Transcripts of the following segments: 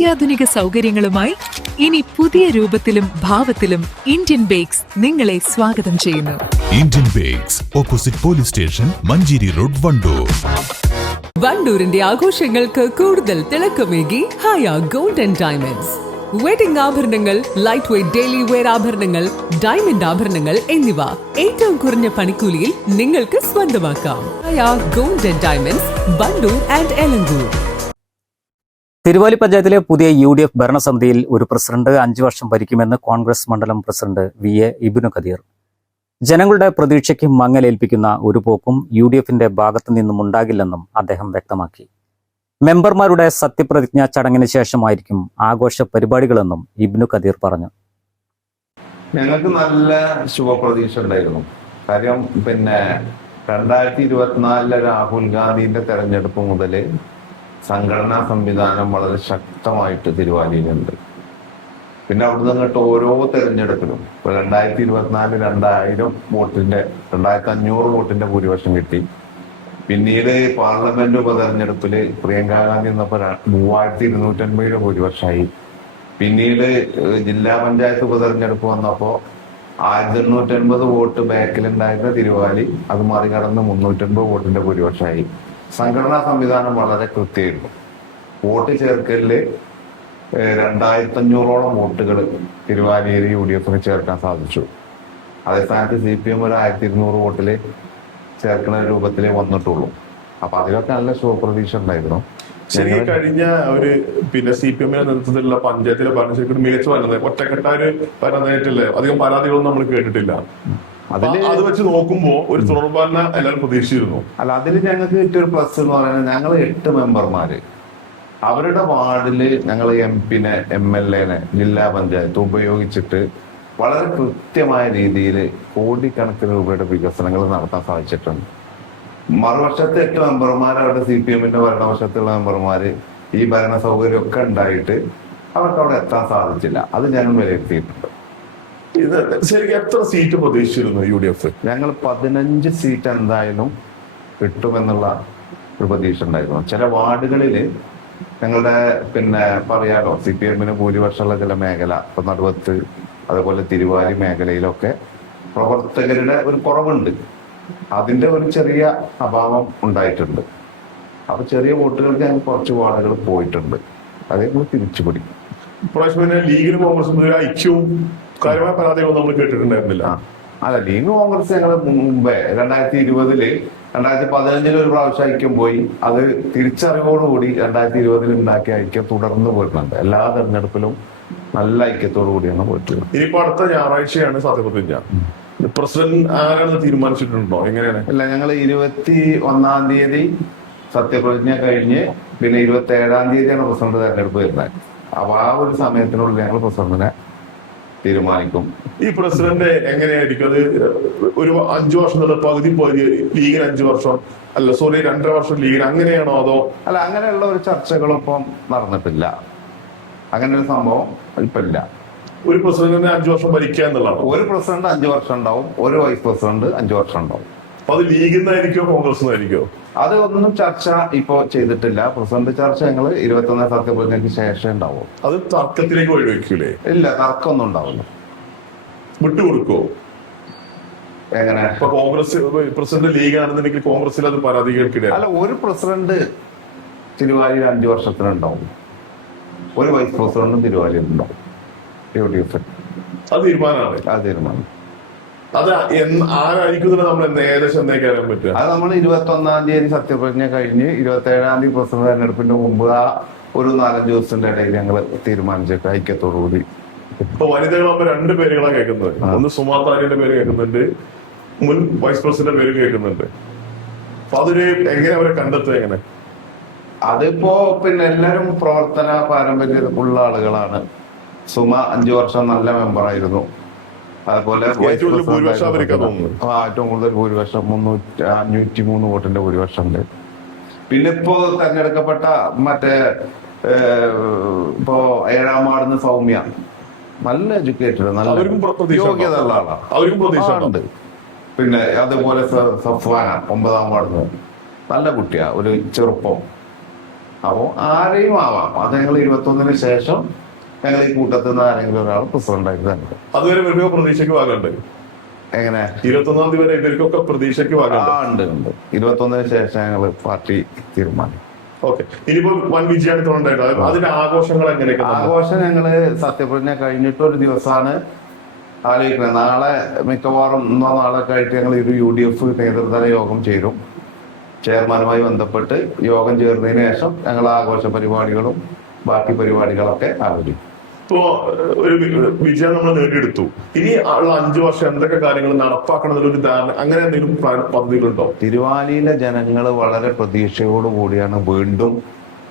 അത്യാധുനിക സൗകര്യങ്ങളുമായി ഇനി പുതിയ രൂപത്തിലും ഭാവത്തിലും ഇന്ത്യൻ ബേക്സ് നിങ്ങളെ സ്വാഗതം ചെയ്യുന്നു. Indian Bakes, opposite police station, Manjeri road, Wandoor. വണ്ടൂരിന്റെ ആഘോഷങ്ങൾക്ക് കൂടുതൽ തിളക്കമേകി Haya gold and diamonds. Wedding ആഭരണങ്ങൾ, ലൈറ്റ് വെയ്റ്റ് ഡെയിലി വെയർ ആഭരണങ്ങൾ, ഡയമണ്ട് ആഭരണങ്ങൾ എന്നിവ ഏറ്റവും കുറഞ്ഞ പണിക്കൂലിയിൽ നിങ്ങൾക്ക് സ്വന്തമാക്കാം. Haya gold and diamonds, Wandoor and Elankur. തിരുവാലി പഞ്ചായത്തിലെ പുതിയ UDF ഭരണസമിതിയിൽ ഒരു പ്രസിഡന്റ് 5 വർഷം ഭരിക്കുമെന്ന് കോൺഗ്രസ് മണ്ഡലം പ്രസിഡന്റ് VA ഇബ്നു ഖദീർ. ജനങ്ങളുടെ പ്രതീക്ഷയ്ക്ക് മങ്ങലേൽപ്പിക്കുന്ന ഒരു പോക്കും UDFന്റെ ഭാഗത്തു നിന്നും ഉണ്ടാകില്ലെന്നും അദ്ദേഹം വ്യക്തമാക്കി. മെമ്പർമാരുടെ സത്യപ്രതിജ്ഞാ ചടങ്ങിന് ശേഷമായിരിക്കും ആഘോഷ പരിപാടികളെന്നും ഇബ്നു ഖദീർ പറഞ്ഞു. ഞങ്ങൾക്ക് നല്ല ശുഭപ്രതീക്ഷ ഉണ്ടായിരുന്നു. കാര്യം 2024 രാഹുൽ ഗാന്ധിന്റെ തെരഞ്ഞെടുപ്പ് മുതൽ സംഘടനാ സംവിധാനം വളരെ ശക്തമായിട്ട് തിരുവാലിയിലുണ്ട്. പിന്നെ അവിടുന്ന് അങ്ങോട്ട് ഓരോ തെരഞ്ഞെടുപ്പിലും 2024 2000 വോട്ടിന്റെ 2500 വോട്ടിന്റെ ഭൂരിപക്ഷം കിട്ടി. പിന്നീട് പാർലമെന്റ് ഉപതെരഞ്ഞെടുപ്പില് പ്രിയങ്ക ഗാന്ധി എന്നപ്പോൾ 3250 ഭൂരിപക്ഷമായി. പിന്നീട് ജില്ലാ പഞ്ചായത്ത് ഉപതെരഞ്ഞെടുപ്പ് വന്നപ്പോൾ 1850 വോട്ട് ബാക്കിലുണ്ടായിരുന്ന തിരുവാലി അത് മറികടന്ന് 350 വോട്ടിന്റെ ഭൂരിപക്ഷമായി. സംഘടനാ സംവിധാനം വളരെ കൃത്യമായിരുന്നു. വോട്ട് ചേർക്കലില് 2500ഓളം വോട്ടുകൾ തിരുവാലിയിൽ UDFന് ചേർക്കാൻ സാധിച്ചു. അതേ സ്ഥാനത്ത് CPM ഒരു 1200 വോട്ടില് ചേർക്കുന്ന രൂപത്തിലേ വന്നിട്ടുള്ളൂ. അപ്പൊ അതിലൊക്കെ നല്ല ശുഭപ്രതീക്ഷ ഉണ്ടായിരുന്നു. ശരി, കഴിഞ്ഞ ഒരു CPM-ന്റെ നേതൃത്വത്തിലുള്ള പഞ്ചായത്തിലെ ഭരണശേഖരം മികച്ച വരുന്നത് ഒറ്റക്കെട്ടാര് പറഞ്ഞിട്ടില്ലേ, അധികം പരാതികളൊന്നും നമ്മൾ കേട്ടിട്ടില്ല. അത് വെച്ച് നോക്കുമ്പോ ഒരു തുടർഭരണ എല്ലാവരും പ്രതീക്ഷിച്ചിരുന്നു. അല്ല, അതിൽ ഞങ്ങൾക്ക് കിട്ടിയൊരു പ്ലസ് എന്ന് പറയുന്നത് ഞങ്ങൾ 8 മെമ്പർമാര് അവരുടെ വാർഡില് ഞങ്ങൾ MP-നെ MLA-നെ ജില്ലാ പഞ്ചായത്ത് ഉപയോഗിച്ചിട്ട് വളരെ കൃത്യമായ രീതിയിൽ കോടിക്കണക്കിന് രൂപയുടെ വികസനങ്ങൾ നടത്താൻ സാധിച്ചിട്ടുണ്ട്. മറുവശത്ത് 8 മെമ്പർമാർ അവരുടെ CPM-ന്റെ ഭരണവശത്തുള്ള മെമ്പർമാര് ഈ ഭരണ സൗകര്യം ഒക്കെ ഉണ്ടായിട്ട് അവർക്ക് അവിടെ എത്താൻ സാധിച്ചില്ല. അത് ഞങ്ങൾ വിലയിരുത്തിയിട്ടുണ്ട്. ഇത് ശരിക്കും എത്ര സീറ്റ് പ്രതീക്ഷിച്ചിരുന്നു UDF? ഞങ്ങൾ 15 സീറ്റ് എന്തായാലും കിട്ടുമെന്നുള്ള ഒരു പ്രതീക്ഷ ഉണ്ടായിരുന്നു. ചില വാർഡുകളില് ഞങ്ങളുടെ പറയാലോ CPM-ന് ഭൂരിപക്ഷമുള്ള ചില മേഖല, ഇപ്പൊ നടുവത്ത് അതുപോലെ തിരുവാലി മേഖലയിലൊക്കെ പ്രവർത്തകരുടെ ഒരു കുറവുണ്ട്. അതിന്റെ ഒരു ചെറിയ അഭാവം ഉണ്ടായിട്ടുണ്ട്. അപ്പൊ ചെറിയ വോട്ടുകൾക്ക് ഞങ്ങൾ കുറച്ച് വാർഡുകൾ പോയിട്ടുണ്ട്. അത് ഞങ്ങൾ തിരിച്ചു പിടിക്കും. ഇപ്രാവശ്യം ലീഗിനും കോൺഗ്രസും ഐക്യവും കാര്യമായ പരാതികളൊന്നും നമ്മൾ കേട്ടിട്ടുണ്ടായിരുന്നില്ല. അല്ല, ലീഗ് കോൺഗ്രസ് ഞങ്ങൾ മുമ്പേ 2020 2015 ഒരു പ്രാവശ്യം ഐക്യം പോയി. അത് തിരിച്ചറിവോടുകൂടി 2020 ഉണ്ടാക്കിയ ഐക്യം തുടർന്ന് പോയിട്ടുണ്ട്. എല്ലാ തെരഞ്ഞെടുപ്പിലും നല്ല ഐക്യത്തോടു കൂടിയാണ് പോയിട്ടുള്ളത്. ഇനിയിപ്പോ അടുത്ത ഞായറാഴ്ചയാണ് സത്യപ്രതിജ്ഞ. പ്രസിഡന്റ് ആരാണെന്ന് തീരുമാനിച്ചിട്ടുണ്ടോ? എങ്ങനെയാണ്? അല്ല, ഞങ്ങൾ 21-ാം തീയതി സത്യപ്രതിജ്ഞ കഴിഞ്ഞ് പിന്നെ 27-ാം തീയതിയാണ് പ്രസിഡന്റ് തെരഞ്ഞെടുപ്പ് വരുന്നത്. അപ്പൊ ആ ഒരു സമയത്തിനുള്ളിൽ ഞങ്ങൾ പ്രസിഡന്റിനെ തീരുമാനിക്കും. ഈ പ്രസിഡന്റ് എങ്ങനെയായിരിക്കും? അത് ഒരു 5 വർഷം പകുതി പോയി ലീഗിന് 5 വർഷം, അല്ല 2.5 വർഷം ലീഗിന്, അങ്ങനെയാണോ? അതോ അല്ല, അങ്ങനെയുള്ള ഒരു ചർച്ചകളും ഇപ്പം നടന്നിട്ടില്ല. അങ്ങനെ ഒരു സംഭവം ഇപ്പൊ ഇല്ല. ഒരു പ്രസിഡന്റിനെ 5 വർഷം ഭരിക്കുക എന്നുള്ളതാണ്. ഒരു പ്രസിഡന്റ് 5 വർഷം ഉണ്ടാവും, ഒരു വൈസ് പ്രസിഡന്റ് 5 വർഷം ഉണ്ടാവും. അത് ലീഗിൽ നിന്നായിരിക്കോ കോൺഗ്രസ് നിന്നായിരിക്കോ? അത് ഒന്നും ചർച്ച ഇപ്പോ ചെയ്തിട്ടില്ല. പ്രസിഡന്റ് ചർച്ച ഞങ്ങൾ 21 സത്യപ്രതിജ്ഞയ്ക്ക് ശേഷം ഉണ്ടാവും. അത് തർക്കത്തിലേക്ക് വഴിവെക്കൂലേ? ഇല്ല, തർക്കമൊന്നും ഉണ്ടാവില്ല. വിട്ടുകൊടുക്കോ? എങ്ങനെ? ഇപ്പൊ കോൺഗ്രസ് പ്രസിഡന്റ് ലീഗ് ആണെന്നുണ്ടെങ്കിൽ കോൺഗ്രസിൽ അത് പരാതികൾക്കിടെ. അല്ല, ഒരു പ്രസിഡന്റ് തിരുവാലിയിൽ 5 വർഷത്തിനുണ്ടാവും, ഒരു വൈസ് പ്രസിഡന്റും തിരുവാലിയിൽ ഉണ്ടാവും. അത് തീരുമാനമാണ്. അത് തീരുമാനം. അത് ആരായിരിക്കും നമ്മൾ ഏകദേശം എന്നേക്ക് അറിയാൻ പറ്റുക? അത് നമ്മൾ 21-ാം തീയതി സത്യപ്രതിജ്ഞ കഴിഞ്ഞ് 27-ാം തീയതി പ്രസിഡന്റ് തെരഞ്ഞെടുപ്പിന്റെ മുമ്പ് ആ ഒരു 4-5 ദിവസത്തിന്റെ ഇടയിൽ ഞങ്ങൾ തീരുമാനിച്ചേക്ക് ഐക്യത്തോടുകൂടി. ഇപ്പൊ വനിതകളാകുമ്പോ 2 പേരുകളാണ് കേൾക്കുന്നത്. ഒന്ന് സുമാതാരിയുടെ പേര് കേൾക്കുന്നുണ്ട്, മുൻ വൈസ് പ്രസിഡന്റ് പേര് കേൾക്കുന്നുണ്ട്. അപ്പൊ അതൊരു എങ്ങനെ അവരെ കണ്ടെത്തുക? എങ്ങനെ? അതിപ്പോ എല്ലാരും പ്രവർത്തന പാരമ്പര്യമുള്ള ആളുകളാണ്. സുമ 5 വർഷം നല്ല മെമ്പറായിരുന്നു. അതുപോലെ ഏറ്റവും കൂടുതൽ ഭൂരിപക്ഷം 503 വോട്ടിന്റെ ഭൂരിപക്ഷം ഉണ്ട്. പിന്നെ ഇപ്പോ തെരഞ്ഞെടുക്കപ്പെട്ട ഇപ്പോ 7-ാം വാർഡിന്ന് സൗമ്യ നല്ല എഡ്യൂക്കേറ്റഡ്, നല്ല യോഗ്യത ഉള്ള ആളാണ്. പിന്നെ അതുപോലെ സഫ്വാന 9-ാം വാർഡിന്ന് നല്ല കുട്ടിയാ, ഒരു ചെറുപ്പം. അപ്പോൾ ആരെയും ആവാം. അത് ഞങ്ങൾ 21-ന് ശേഷം ഞങ്ങൾ ഈ കൂട്ടത്തിൽ നിന്ന് ആരെങ്കിലും ഒരാൾ പ്രസിഡന്റായിട്ട് തന്നെ. അതുവരെ ഇവർക്കൊക്കെ പ്രതീക്ഷയ്ക്ക് ഭാഗമുണ്ട്. എങ്ങനെ 21-ാം തീയതി വരെ ഇവർക്കൊക്കെ പ്രതീക്ഷയ്ക്ക് ഭാഗമുണ്ട്. 21-ന് ശേഷം ഞങ്ങൾ പാർട്ടി തീരുമാനം. ഓക്കെ, ഇനിയിപ്പോ വൻ വിജയമാണ് തോന്നുന്നുണ്ടായിരുന്നു. അതിന്റെ ആഘോഷങ്ങൾ എങ്ങനെയൊക്കെ? ആഘോഷം ഞങ്ങള് സത്യപ്രതിജ്ഞ കഴിഞ്ഞിട്ട് ഒരു ദിവസമാണ് ആലോചിക്കുന്നത്. നാളെ മിക്കവാറും നാളെ കഴിഞ്ഞിട്ട് ഞങ്ങൾ ഒരു UDF നേതൃത്വ യോഗം ചേരും. ചെയർമാനുമായി ബന്ധപ്പെട്ട് യോഗം ചേർന്നതിന് ശേഷം ഞങ്ങൾ ആഘോഷ പരിപാടികളും ബാക്കി പരിപാടികളൊക്കെ ആലോചിക്കും. ഇപ്പോ ഒരു വിജയം നമ്മൾ നേടിയെടുത്തു. ഇനി ഉള്ള 5 വർഷം എന്തൊക്കെ കാര്യങ്ങൾ നടപ്പാക്കണമെന്നൊരു ധാരണ, അങ്ങനെ എന്തെങ്കിലും പദ്ധതികളുണ്ടോ? തിരുവാലിയിലെ ജനങ്ങൾ വളരെ പ്രതീക്ഷയോടുകൂടിയാണ് വീണ്ടും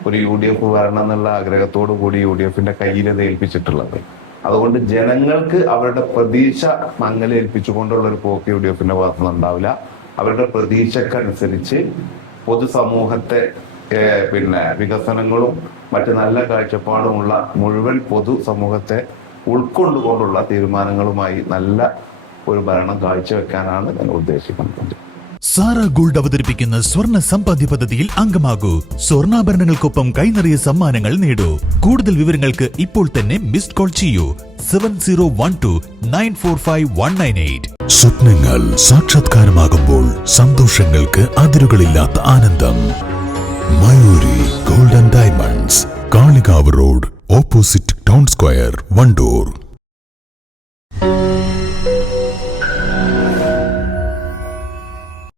ഒരു UDF വരണം എന്നുള്ള ആഗ്രഹത്തോടു കൂടി UDFന്റെ കയ്യിൽ ഇത് ഏൽപ്പിച്ചിട്ടുള്ളത്. അതുകൊണ്ട് ജനങ്ങൾക്ക് അവരുടെ പ്രതീക്ഷ മങ്ങലേൽപ്പിച്ചുകൊണ്ടുള്ള ഒരു പോക്ക് UDFന്റെ ഭാഗത്തുനിന്ന് ഉണ്ടാവില്ല. അവരുടെ പ്രതീക്ഷക്കനുസരിച്ച് പൊതുസമൂഹത്തെ വികസനങ്ങളും മറ്റ് നല്ല കാഴ്ചപ്പാടുമുള്ള മുഴുവൻ പൊതുസമൂഹത്തെ ഉൾക്കൊണ്ടുകൊണ്ടുള്ള തീരുമാനങ്ങളുമായി നല്ല ഒരു ഭരണം കാഴ്ചവെക്കാനാണ് ഞാൻ ഉദ്ദേശിക്കുന്നത്. സാറ ഗോൾഡ് അവതരിപ്പിക്കുന്ന സ്വർണ്ണ സമ്പാദ്യ പദ്ധതിയിൽ അംഗമാകൂ. സ്വർണ്ണാഭരണങ്ങൾക്കൊപ്പം കൈനിറിയ സമ്മാനങ്ങൾ നേടൂ. കൂടുതൽ വിവരങ്ങൾക്ക് ഇപ്പോൾ തന്നെ മിസ്ഡ് കോൾ ചെയ്യൂ 7012945198. സ്വപ്നങ്ങൾ സാക്ഷാത്കാരമാകുമ്പോൾ സന്തോഷങ്ങൾക്ക് അതിരുകളില്ലാത്ത ആനന്ദം. Mayuri gold and diamonds, Kalikavu road, opposite town square, Wandoor.